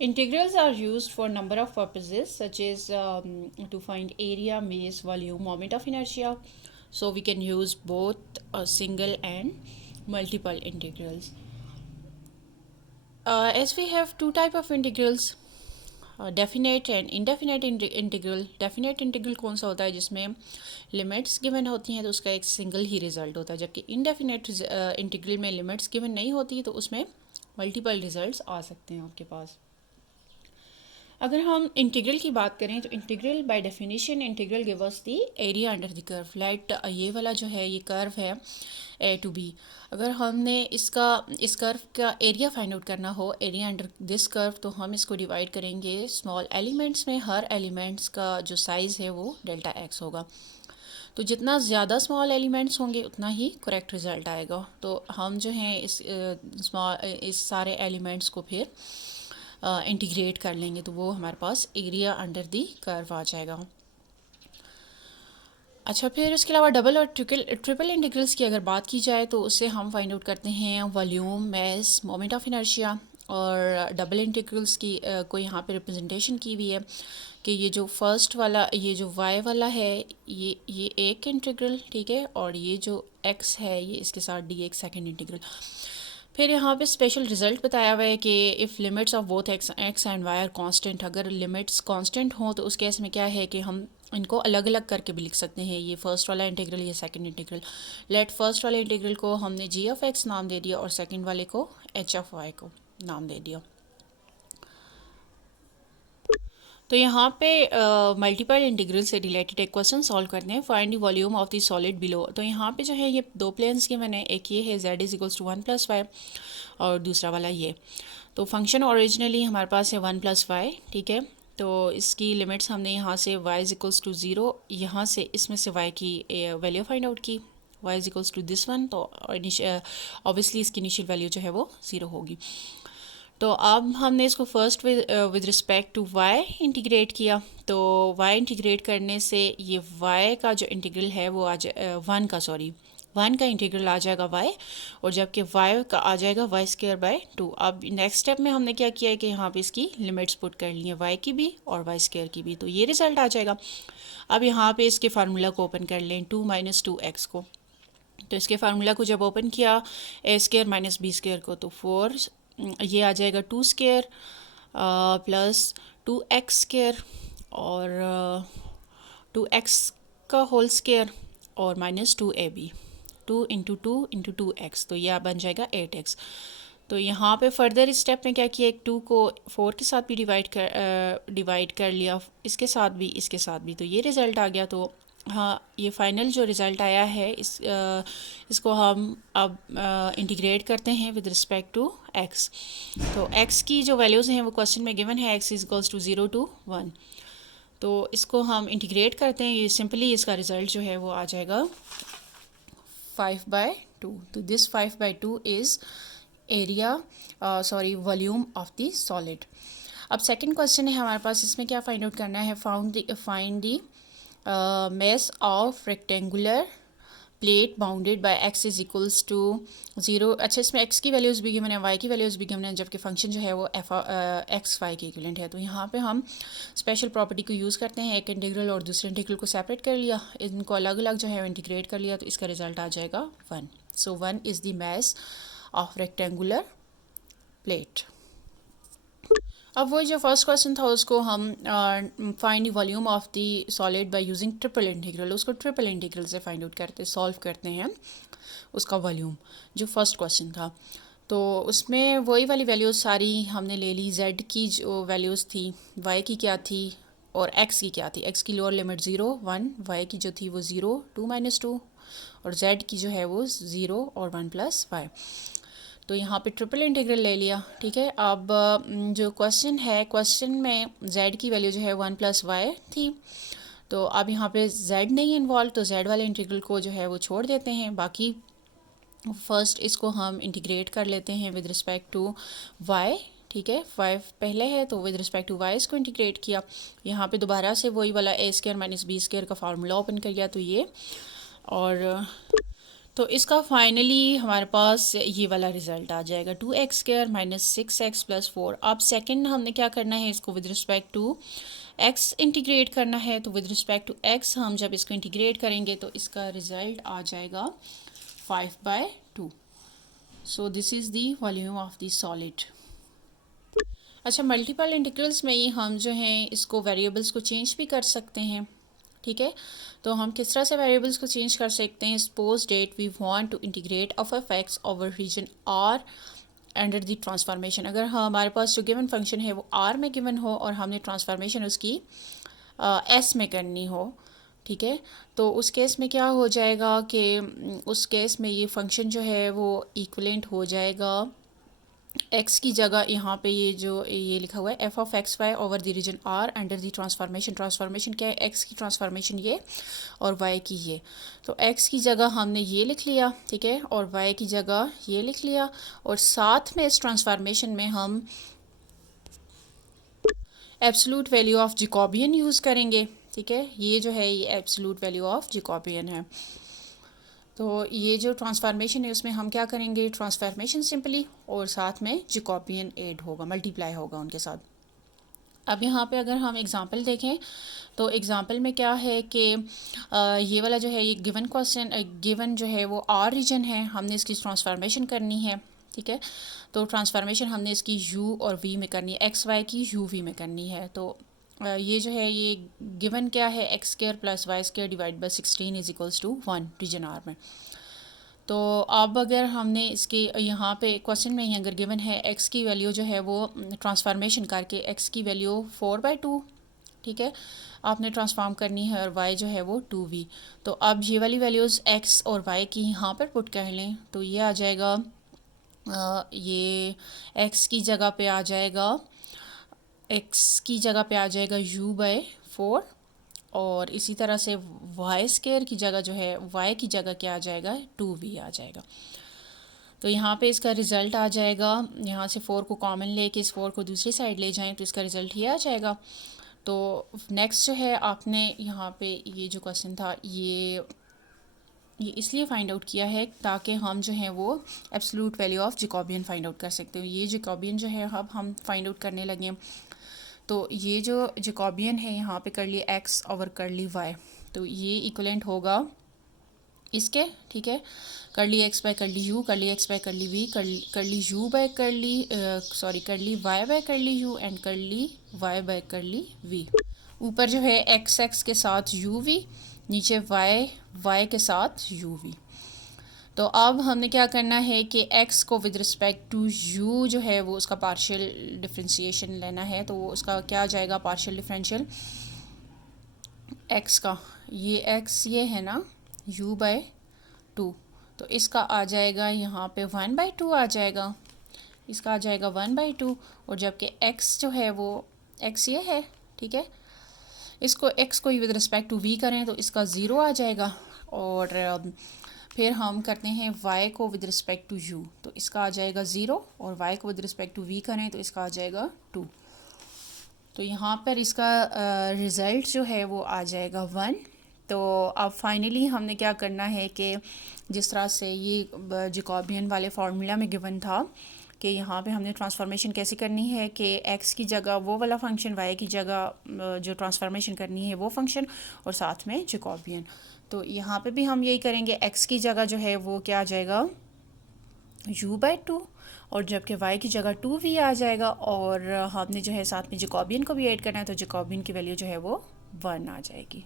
Integrals are used for number of purposes such as to find area, mass, volume, moment of inertia. So we can use both single and multiple integrals. As we have two type of integrals, definite and indefinite integral. Definite integral कौन सा होता है जिसमें limits given होती हैं तो उसका एक सिंगल ही रिजल्ट होता है, जबकि इनडेफिनेट इंटीग्रल में लिमिट्स गिवन नहीं होती तो उसमें मल्टीपल रिजल्ट्स आ सकते हैं आपके पास. अगर हम इंटीग्रल की बात करें तो integral by definition integral give us the area under the curve. Light ये वाला जो है ये कर्व है ए टू बी. अगर हमने इस कर्व का एरिया फाइंड आउट करना हो, एरिया अंडर दिस कर्व, तो हम इसको डिवाइड करेंगे स्मॉल एलिमेंट्स में. हर एलिमेंट्स का जो साइज़ है वो डेल्टा एक्स होगा. तो जितना ज़्यादा स्मॉल एलिमेंट्स होंगे उतना ही करेक्ट रिजल्ट आएगा. तो हम जो हैं इस सारे एलिमेंट्स को फिर इंटीग्रेट कर लेंगे तो वो हमारे पास एरिया अंडर दी कर्व आ जाएगा. अच्छा, फिर इसके अलावा डबल और ट्रिपल इंटीग्रल्स की अगर बात की जाए तो उससे हम फाइंड आउट करते हैं volume, mass, moment of inertia. और डबल इंटीग्रल्स की कोई यहाँ पे रिप्रेजेंटेशन की हुई है कि ये जो फर्स्ट वाला, ये जो वाई वाला है, ये एक इंटीग्रल, ठीक है, और ये जो एक्स है ये इसके साथ डी एक सेकेंड इंटीग्रल. फिर यहाँ पे स्पेशल रिजल्ट बताया हुआ है कि if limits of both x and y are constant. अगर लिमिट्स कांस्टेंट हों तो उस केस में क्या है कि हम इनको अलग अलग करके भी लिख सकते हैं. ये फर्स्ट वाला इंटीग्रल, ये सेकंड इंटीग्रल. लेट फर्स्ट वाले इंटीग्रल को हमने जी ऑफ एक्स नाम दे दिया और सेकंड वाले को एच ऑफ वाई को नाम दे दिया. तो यहाँ पे मल्टीपल इंटीग्रल से रिलेटेड एक क्वेश्चन सॉल्व करते हैं. Find the volume of the solid below. तो यहाँ पे जो है ये दो प्लेन्स के मैंने, एक ये है z is equals to 1+y और दूसरा वाला ये. तो फंक्शन ओरिजिनली हमारे पास है 1+y, ठीक है. तो इसकी लिमिट्स हमने यहाँ से y इज इक्वल्स टू 0, यहाँ से इसमें से y की वैल्यू फाइंड आउट की, y is equals to this one. तो ऑब्वियसली इसकी इनिशियल वैल्यू जो है वो 0 होगी. तो अब हमने इसको first with respect to y integrate किया. तो y इंटीग्रेट करने से ये y का जो इंटीग्रल है वो वन का इंटीग्रल आ जाएगा y, और जबकि y का आ जाएगा y²/2. अब नेक्स्ट स्टेप में हमने क्या किया है कि यहाँ पे इसकी लिमिट्स पुट कर ली हैं, y की भी और y² की भी. तो ये रिज़ल्ट आ जाएगा. अब यहाँ पे इसके फार्मूला को ओपन कर लें, 2 - 2x को. तो इसके फार्मूला को जब ओपन किया a² - b² को, तो 4 ये आ जाएगा 2² प्लस 2x² और 2x का होल स्क्वायर और -2ab, 2 × 2 × 2x. तो यह बन जाएगा 8x. तो यहाँ पे फर्दर स्टेप में क्या किया, एक 2 को 4 के साथ भी डिवाइड कर लिया, इसके साथ भी, इसके साथ भी. तो ये रिज़ल्ट आ गया. तो हाँ, ये फाइनल जो रिज़ल्ट आया है इसको हम अब इंटीग्रेट करते हैं विद रिस्पेक्ट टू x. तो x की जो वैल्यूज़ हैं वो क्वेश्चन में गिवन है, x is equals to 0 to 1. तो इसको हम इंटीग्रेट करते हैं, ये सिंपली इसका रिज़ल्ट जो है वो आ जाएगा 5/2. तो this 5/2 is area volume of the solid. अब सेकंड क्वेश्चन है हमारे पास, इसमें क्या फाइंड आउट करना है, find the mass of rectangular plate bounded by x is equals to 0. अच्छा, इसमें x की वैल्यूज़ भी गिवन है, y की वैल्यूज़ भी गिवन है, जबकि फंक्शन जो है वो x y के इक्विवेलेंट है. तो यहाँ पे हम स्पेशल प्रॉपर्टी को यूज़ करते हैं, एक इंटीग्रल और दूसरे इंटीग्रल को सेपरेट कर लिया, इनको अलग अलग जो है इंटीग्रेट कर लिया, तो इसका रिजल्ट आ जाएगा 1. सो 1 is the mass of rectangular plate. अब वो जो फर्स्ट क्वेश्चन था उसको हम find the volume of the solid by using triple integral, उसको ट्रिपल इंटीग्रल से फाइंड आउट करते, सॉल्व करते हैं उसका वॉल्यूम, जो फर्स्ट क्वेश्चन था. तो उसमें वही वाली वैल्यूज़ सारी हमने ले ली. z की जो वैल्यूज़ थी, y की क्या थी और x की क्या थी. x की लोअर लिमिट 0 1, y की जो थी वो 0 2 - 2, और z की जो है वो 0 और 1+y. तो यहाँ पे ट्रिपल इंटीग्रल ले लिया, ठीक है. अब जो क्वेश्चन है, क्वेश्चन में z की वैल्यू जो है 1+y थी. तो अब यहाँ पे z नहीं इन्वॉल्व, तो z वाले इंटीग्रल को जो है वो छोड़ देते हैं. बाकी फर्स्ट इसको हम इंटीग्रेट कर लेते हैं विद रिस्पेक्ट टू y, ठीक है. 5 पहले है तो विद रिस्पेक्ट टू y इसको इंटीग्रेट किया. यहाँ पे दोबारा से वही वाला a² - b² का फार्मूला ओपन कर लिया, तो ये, और तो इसका फाइनली हमारे पास ये वाला रिज़ल्ट आ जाएगा 2x² माइनस 6x प्लस 4। अब सेकंड हमने क्या करना है, इसको with respect to x integrate करना है। तो विद रिस्पेक्ट टू x हम जब इसको इंटीग्रेट करेंगे तो इसका रिज़ल्ट आ जाएगा 5/2। So this is the volume of the solid. अच्छा, मल्टीपल इंटीग्रल्स में ही हम जो हैं इसको वेरिएबल्स को चेंज भी कर सकते हैं, ठीक है। तो हम किस तरह से वेरिएबल्स को चेंज कर सकते हैं। Suppose that we want to integrate of x over region R under the transformation. अगर हमारे पास जो गिवन फंक्शन है वो आर में गिवन हो और हमने ट्रांसफॉर्मेशन उसकी एस में करनी हो, ठीक है। तो उस केस में क्या हो जाएगा कि उस केस में ये फंक्शन जो है वो इक्वलेंट हो जाएगा x की जगह यहाँ पे ये जो ये लिखा हुआ है f of x y over the region R under the transformation. Transformation क्या है, x की ट्रांसफॉर्मेशन ये और y की ये। तो x की जगह हमने ये लिख लिया, ठीक है, और y की जगह ये लिख लिया, और साथ में इस ट्रांसफॉर्मेशन में हम absolute value of Jacobian use करेंगे, ठीक है। ये जो है ये एब्सोल्यूट वैल्यू ऑफ जैकोबियन है। तो ये जो ट्रांसफॉर्मेशन है उसमें हम क्या करेंगे, ट्रांसफॉर्मेशन सिंपली और साथ में जैकोबियन ऐड होगा, मल्टीप्लाई होगा उनके साथ। अब यहाँ पे अगर हम एग्जांपल देखें तो एग्जांपल में क्या है कि ये वाला जो है ये गिवन क्वेश्चन गिवन जो है वो आर रीजन है, हमने इसकी ट्रांसफॉर्मेशन करनी है, ठीक है। तो ट्रांसफॉर्मेशन हमने इसकी यू और वी में करनी है, एक्स वाई की यू वी में करनी है। तो ये जो है ये गिवन क्या है, x² plus y² divide by 16 is equals to 1 region R में। तो अब अगर हमने इसके यहाँ पे क्वेश्चन में ही अगर गिवन है x की वैल्यू जो है वो ट्रांसफॉर्मेशन करके x की वैल्यू 4/2, ठीक है, आपने ट्रांसफॉर्म करनी है, और y जो है वो 2v। तो अब ये वाली वैल्यूज़ x और y की यहाँ पर पुट कर लें तो ये आ जाएगा ये x की जगह पे आ जाएगा u/4, और इसी तरह से y² की जगह जो है y की जगह क्या आ जाएगा, 2v आ जाएगा। तो यहाँ पे इसका रिज़ल्ट आ जाएगा, यहाँ से 4 को कॉमन लेके इस 4 को दूसरी साइड ले जाएं तो इसका रिज़ल्ट ये आ जाएगा। तो नेक्स्ट जो है आपने यहाँ पे ये जो क्वेश्चन था ये इसलिए फाइंड आउट किया है ताकि हम जो है वो absolute value of Jacobian find out कर सकते हो। ये जैकोबियन जो है अब हम फाइंड आउट करने लगे। तो ये जो जैकोबियन है यहाँ पे कर ली x ओवर कर ली y, तो ये इक्वलेंट होगा इसके, ठीक है। कर ली x बाय कर ली u, कर ली x बाय कर ली v, कर ली u बाय कर ली कर ली y बाय कर ली u, एंड कर ली y बाय कर ली v। ऊपर जो है x के साथ uv, नीचे y के साथ uv। तो अब हमने क्या करना है कि x को विद रिस्पेक्ट टू u जो है वो उसका पार्शियल डिफरेंशिएशन लेना है। तो वो उसका क्या आ जाएगा, पार्शियल डिफरेंशियल x का, ये x ये है ना u/2, तो इसका आ जाएगा यहाँ पे 1/2 आ जाएगा, इसका आ जाएगा 1/2, और जबकि x जो है वो x ये है, ठीक है। इसको x को विद रिस्पेक्ट टू v करें तो इसका 0 आ जाएगा, और फिर हम करते हैं y को विद रिस्पेक्ट टू u, तो इसका आ जाएगा 0, और y को विद रिस्पेक्ट टू v करें तो इसका आ जाएगा 2। तो यहाँ पर इसका रिज़ल्ट जो है वो आ जाएगा 1। तो अब फाइनली हमने क्या करना है कि जिस तरह से ये जैकोबियन वाले फार्मूला में गिवन था कि यहाँ पे हमने ट्रांसफॉर्मेशन कैसे करनी है कि x की जगह वो वाला फंक्शन, y की जगह जो ट्रांसफॉर्मेशन करनी है वो फंक्शन, और साथ में जैकोबियन। तो यहाँ पे भी हम यही करेंगे, x की जगह जो है वो क्या आ जाएगा u/2, और जबकि y की जगह 2v आ जाएगा, और हमने जो है साथ में जैकोबियन को भी ऐड करना है तो जैकोबियन की वैल्यू जो है वो 1 आ जाएगी।